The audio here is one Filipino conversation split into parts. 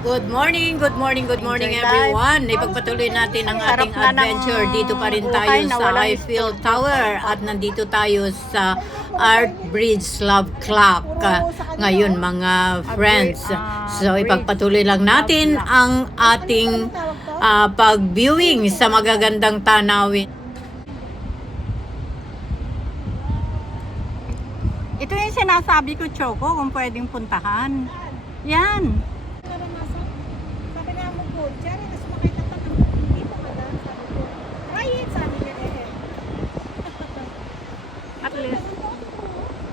Good morning, good morning, good morning Enjoy everyone. Ipagpatuloy natin ang Sarap ating na ng adventure. Dito pa rin tayo buhay na sa walang Eiffel istorbo. Tower at nandito tayo sa Art Bridge Love Clock. Ngayon mga friends. So ipagpatuloy lang natin ang ating pag-viewing sa magagandang tanawin. Ito yung sinasabi ko, Choco, kung pwedeng puntahan. Yan. Naranasan. Sabi nga mo po, Jerry, na sumakay ka pa ng dito ka daan. Sabi ko, try it, sabi niya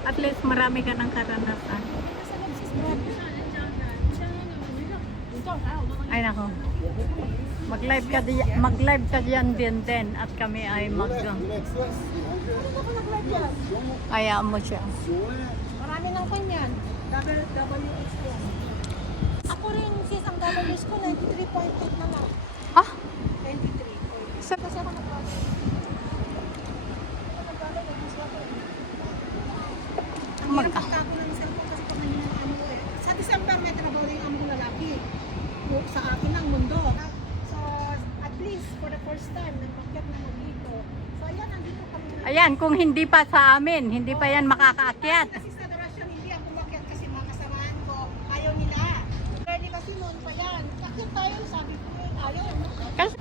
At least marami ka ng karanasan. Ay nako. Mag-live ka diyan din at kami ay hayaan mo siya. Marami ng kanyan. WH ko. Ako rin, sis, ang WH ko, 93.8 na lang. Ha? 93. Kasi ako nag-vlog. Ang hirap magtago ng cellphone kasi pag nandiyan ang amo ko eh. Sa December, may trabaho rin ang mga lalaki. Sa akin ang mundo. So, at least, for the first time, nagpakyat na dito. So, ayan, nandito kami. Ayan, kung hindi pa sa amin, hindi pa yan makakaakyat. Kasi sa Darasyon, hindi ako umakyat kasi mga kasamahan ko, ayaw nila. Pwede kasi noon pa yan. Akyat tayo, sabi ko eh, ayaw. Kasi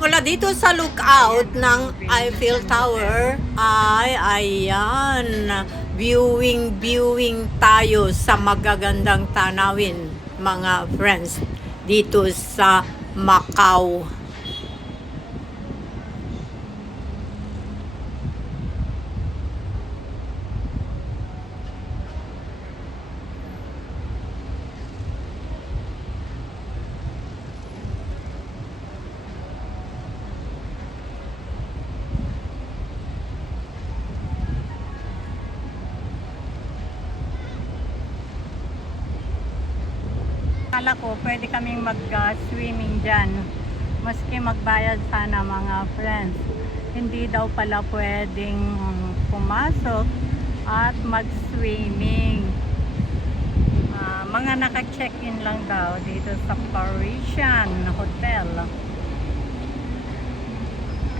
Mula dito sa lookout ng Eiffel Tower ay ayan, viewing tayo sa magagandang tanawin mga friends dito sa Macau. akala ko pwede kaming mag-swimming dyan. Maski magbayad sana mga friends. Hindi daw pala pwedeng pumasok at mag-swimming. Mga naka-check-in lang daw dito sa Parisian Hotel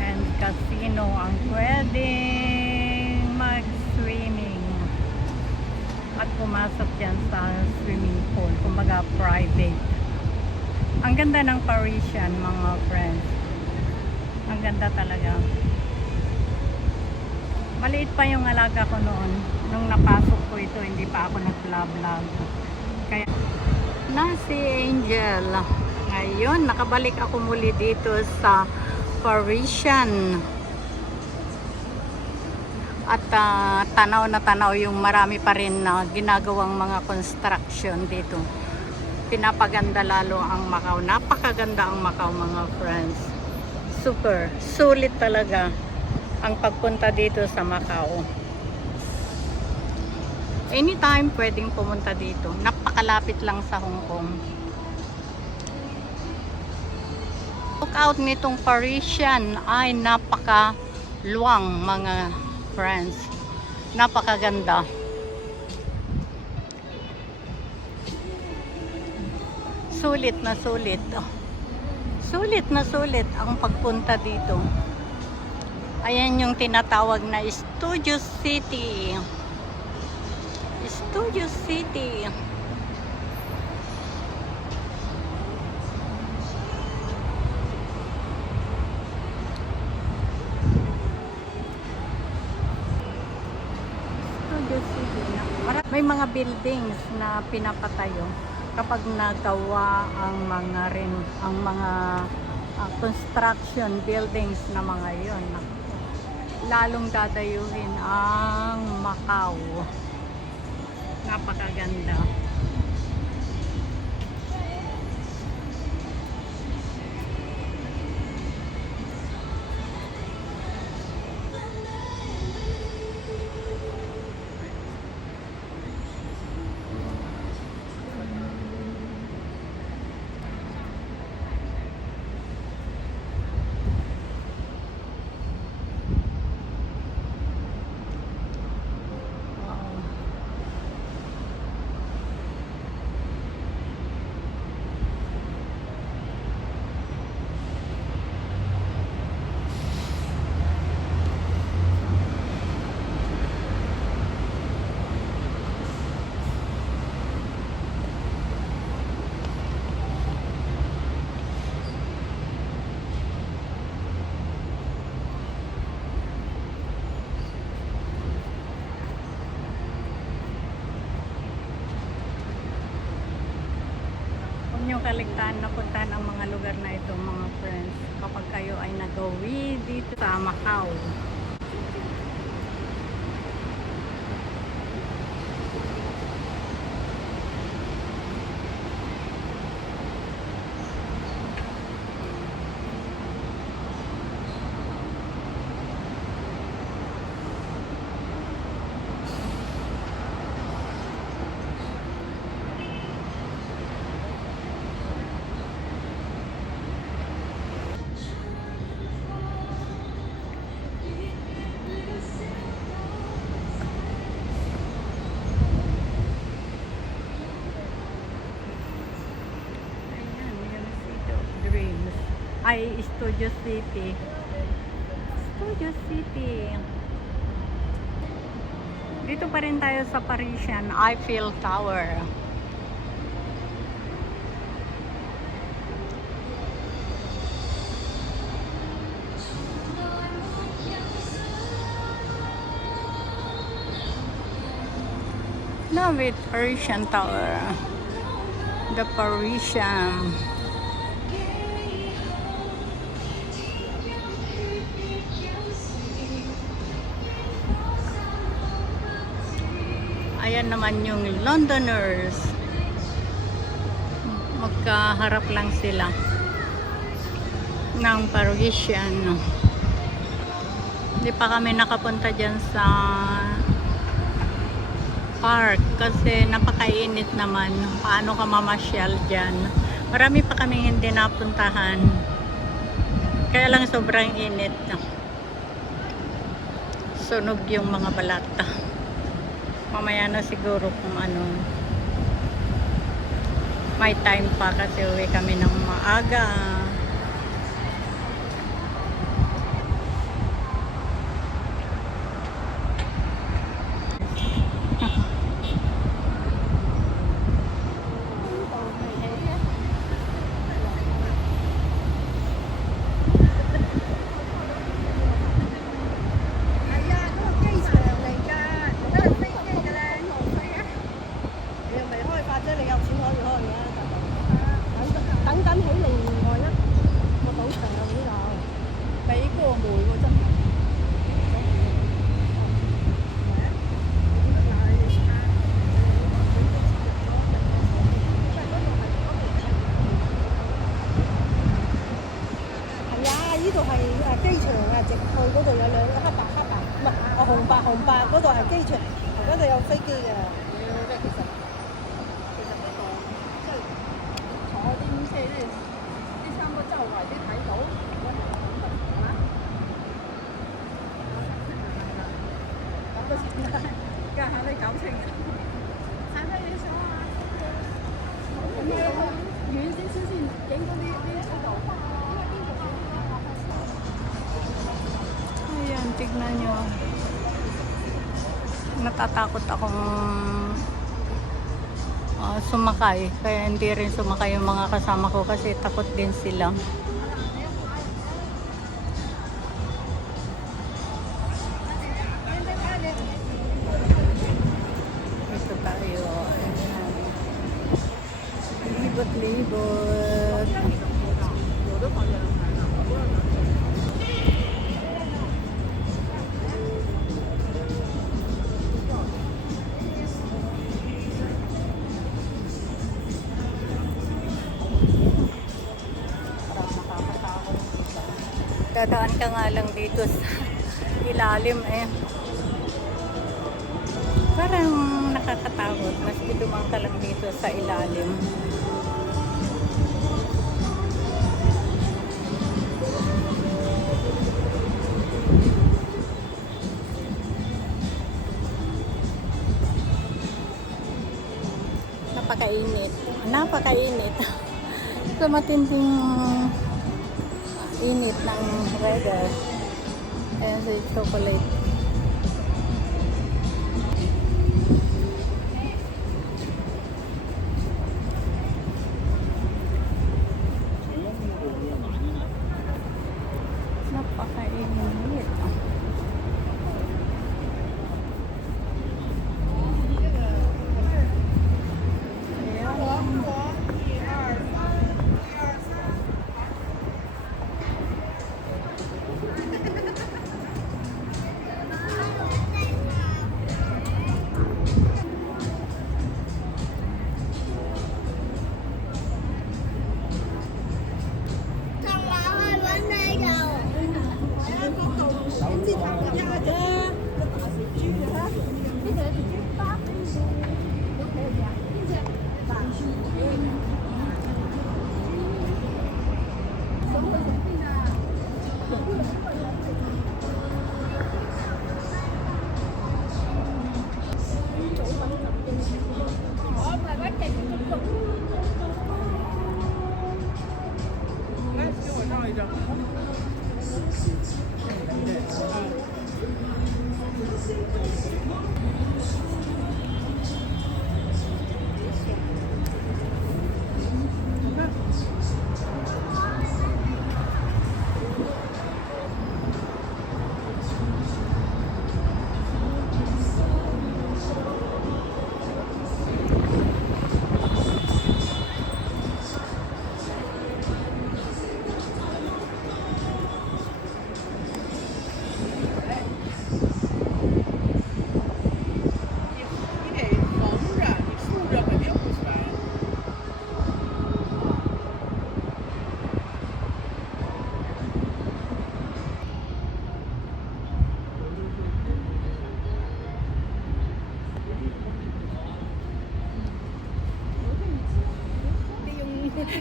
and Casino ang pwedeng mag-swimming at pumasok dyan sa swimming pool, kumbaga private. Ang ganda ng Parisian mga friends, ang ganda talaga. Maliit pa yung alaga ko noon nung napasok ko ito, hindi pa ako nag-vlog. Kaya na si Angel ngayon, nakabalik ako muli dito sa Parisian at tanaw na tanaw yung marami pa rin na ginagawang mga construction dito. Pinapaganda lalo ang Macau. Napakaganda ang Macau mga friends. Super, sulit talaga ang pagpunta dito sa Macau. Anytime pwedeng pumunta dito. Napakalapit lang sa Hong Kong. Lookout nitong Parisian ay napakaluwang mga friends. Napakaganda. Sulit na sulit. Sulit na sulit ang pagpunta dito. Ayan yung tinatawag na Studio City. Studio City. May mga buildings na pinapatayo kapag nagawa ang mga construction buildings na mga yon. Lalong dadayuhin ang Macau. Napakaganda. inyong kaligtahan na puntahan ang mga lugar na ito, mga friends, kapag kayo ay nag-uwi dito sa Macau. Ayan, University of Dreams. Ay, Studio City. Studio City. Dito pa rin tayo sa Parisian Eiffel Tower. Love it, Parisian Tower. The Parisian. Ayan naman yung Londoners. Magkaharap lang sila ng Parisian. Hindi pa kami nakapunta dyan sa park kasi napakainit naman. Paano ka mamasyal dyan? Marami pa kami hindi napuntahan. Kaya lang sobrang init. Sunog yung mga balata. Mamaya na siguro kung ano. May time pa kasi uwi kami ng maaga. Ayan, tignan nyo. Natatakot akong sumakay. Kaya hindi rin sumakay yung mga kasama ko kasi takot din sila. Ito tayo. Libot-libot. Dadaan ka nga lang dito sa ilalim eh. Parang nakakatakot. Maski dumang ka lang dito sa ilalim. Napakainit. Napakainit. Sa matinding init ng weather. Ayan si chocolate. Napakainit. Ayan.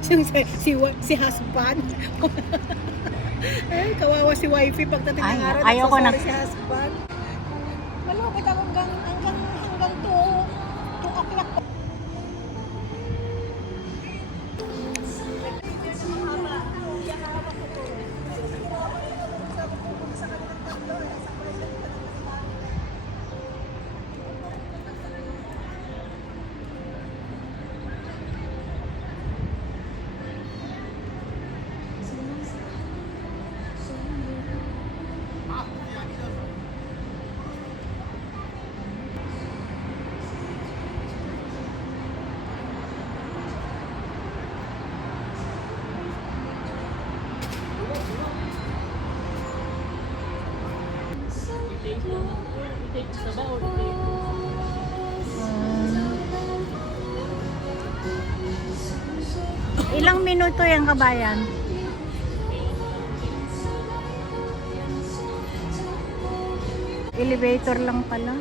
yung si husband. Ay, kawawa si wifey pagdating ng araw. Ayoko na. Si husband. Malupit ako hanggang 2 o'clock. Ilang minuto yung kabayan? Elevator lang pala.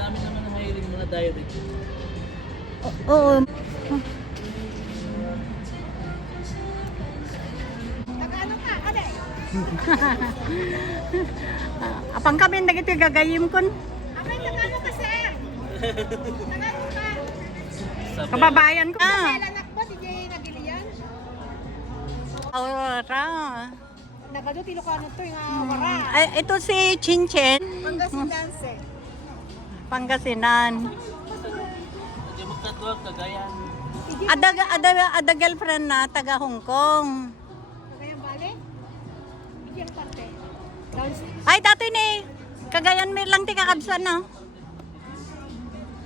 Dami naman ang hiring mga direct. Oo. Nag-ano ka? Ade? Apang kami nagiti gagayim kon. Abay, nag-ano ka, sir? Nag-ano ka? Kababayan ko. Kailan ba? DJ Nagilian? Aurora. Nagado, Ilocano to, yung wara. Ay, ito si Chinchen. Pangasinan, sir. Pangasinan. Hindi magkatuwag, Cagayan. Ada girlfriend na taga Hong Kong. Kagayang bale? Hindi ang parte. Downstairs. Ay, dati ni Cagayan may lang ti kakabsan na.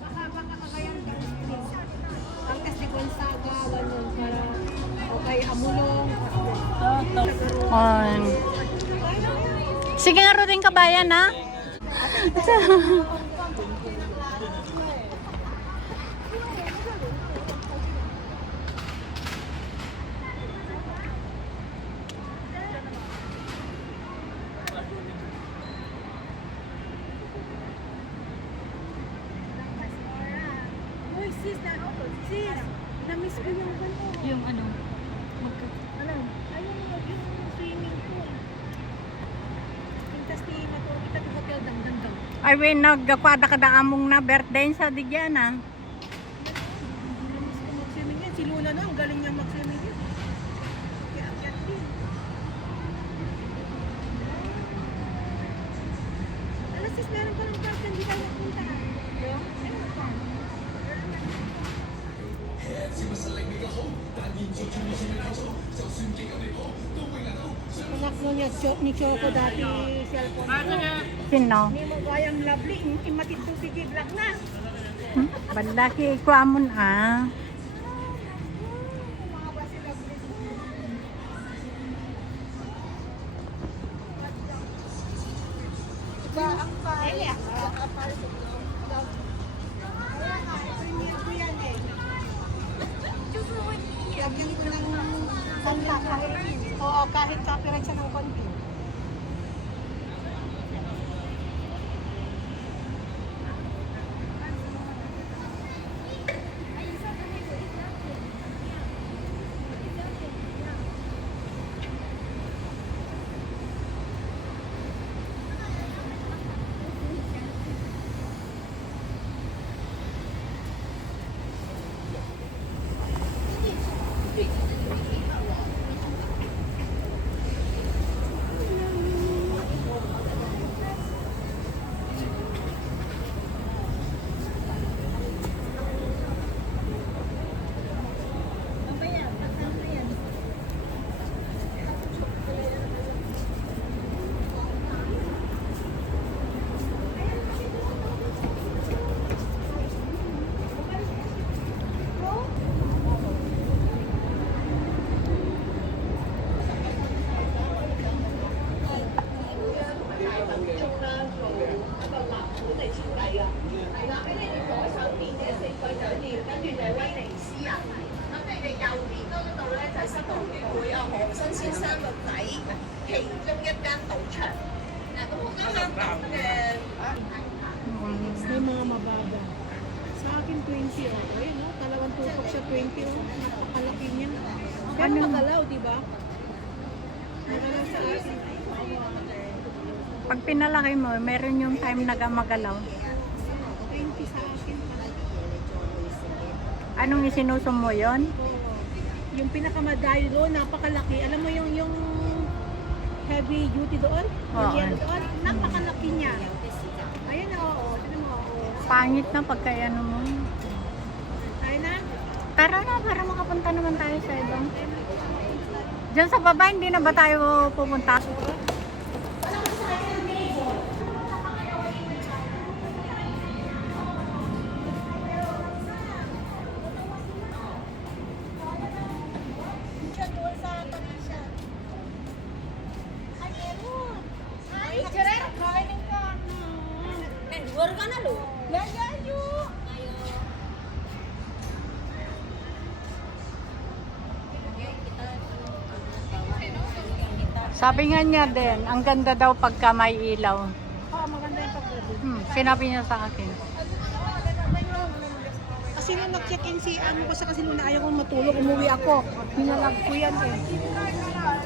Baka kagayang downstairs. Ang kasi Gonzaga, wanon para o kay Amulong. Sige nga rin kabayan ha. Uy, sis, na-miss ko yung ano. Yung ano? Ano? Ayun, yung swimming pool. Pintas ni Mato, kita sa hotel dang. Ay, we nagkakwada ka da among na birthday sa Digyana. Na-miss ko mag-swimming yan. Si Luna na, ang galing niya mag-swimming yan. Kaya akyat din. Alas sis, meron pa ng park na hindi tayo napunta. Anak mo niya, ni Choco dati, cellphone ko. Sino? Hindi mo kayang lovely, imatid to tigiblag na. Banda ki ikuamon ah. Mga ba si lovely? Iba ang pari. Kaya nga, premiere ko yan eh. Lagyan ko ng kanta kahit copyright siya ng konti. May mga mababa. Sa akin 20 oh. Ayun oh, dalawang tutok siya 20 oh. Napakalaki niya. Pero magalaw, di ba? Magalaw sa akin. Pag pinalaki mo, meron yung time na magalaw. 20 sa akin. Anong isinusum mo yon? Oo. Yung pinakamadayo doon, napakalaki. Alam mo yung heavy duty doon? Yung Oo. yellow doon? Napakalaki niya. Ayun oo. Tignan mo oo. Pangit na pagka ano mo. Tayo na. Tara na, para makapunta naman tayo sa ibang. Diyan sa baba, hindi na ba tayo pupunta? Siya doon sa Tanisha. Ay, meron. Ay, Gerard, kainin ka na. Luar ka na, lo. Yan, yun. Sabi nga niya din, ang ganda daw pagka may ilaw. Oo, maganda yung pagkabi. Sinabi niya sa akin. Kasi nung nag-check-in si ano kasi nung ayaw kong matulog, umuwi ako. Hinalag ko yan eh.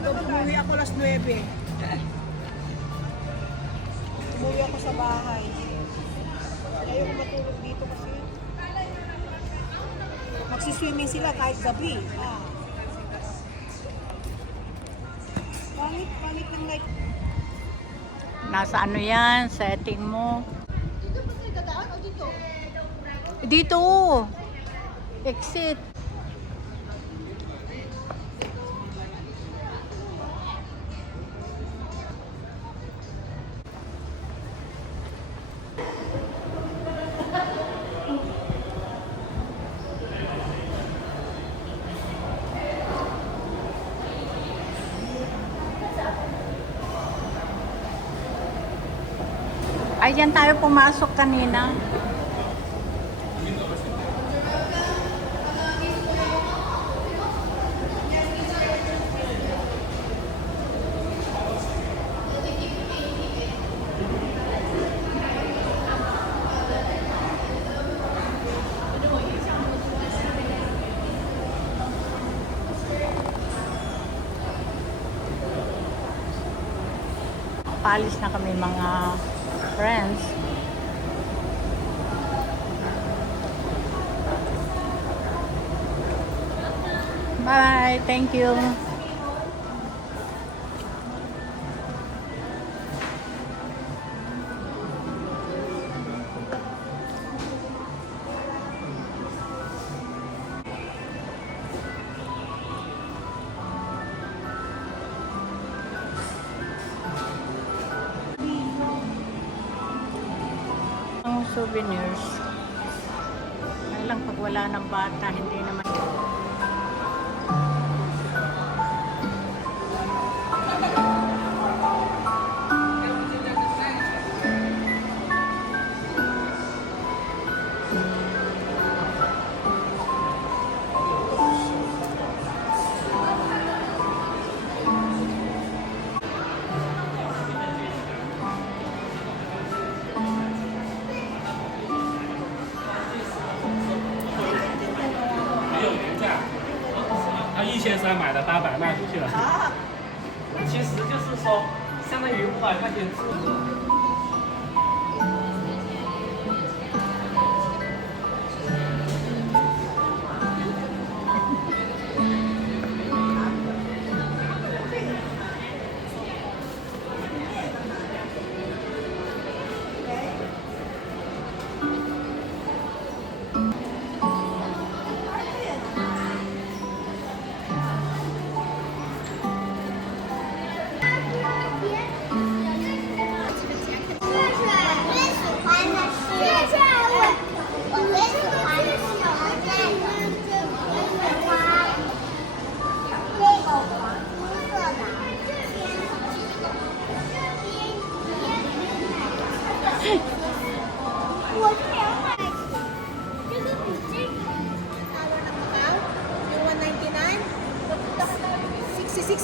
So, umuwi ako alas 9. Umuwi ako sa bahay. Ayaw kong matulog dito kasi. Magsiswimming sila kahit gabi. Pangit ng light. Nasa ano yan, setting mo. Dito ba tayo dadaan o dito? Dito! Exit. Ay, dyan tayo pumasok kanina. Paalis na kami mga friends. Bye, thank you. Ang souvenirs. Ay lang pag wala ng bata, hindi naman.1300买的800卖出去了。其实就是说，相当于500块钱。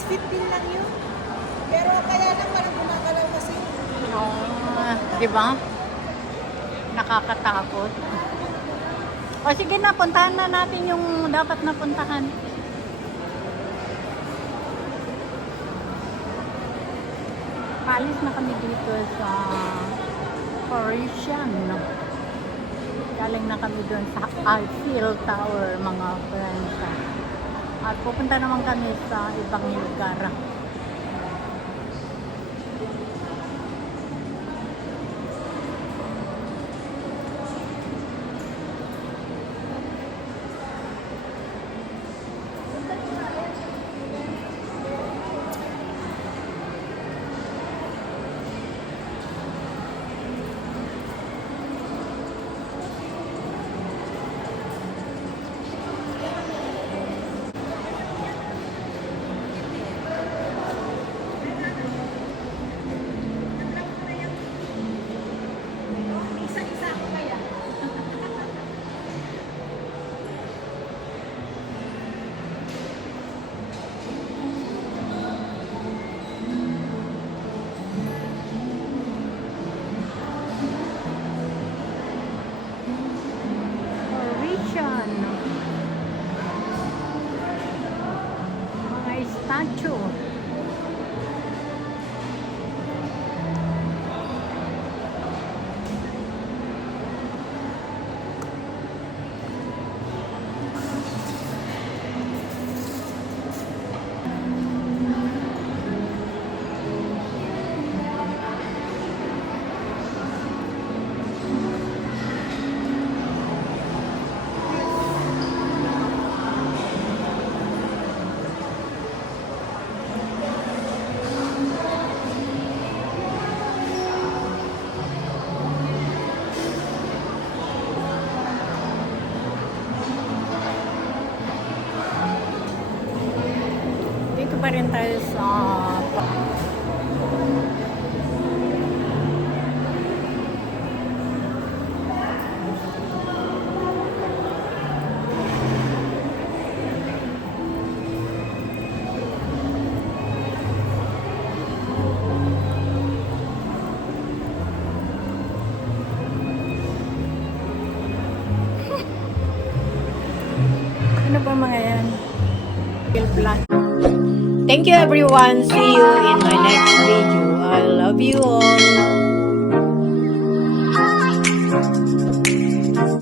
misfit din lang yun. Pero kaya lang walang gumagalaw kasi. Di ba? Nakakatakot. O sige na, puntahan na natin yung dapat na puntahan. Palis na kami dito sa Parisian. Galing na kami doon sa Eiffel Tower, mga friends. At pupunta naman kami sa ibang lugar. Isa-isa ko kaya. Parisian. Mga statue. Dito pa rin tayo sa ano ba mga yan? Black. Thank you everyone. See you in my next video. I love you all.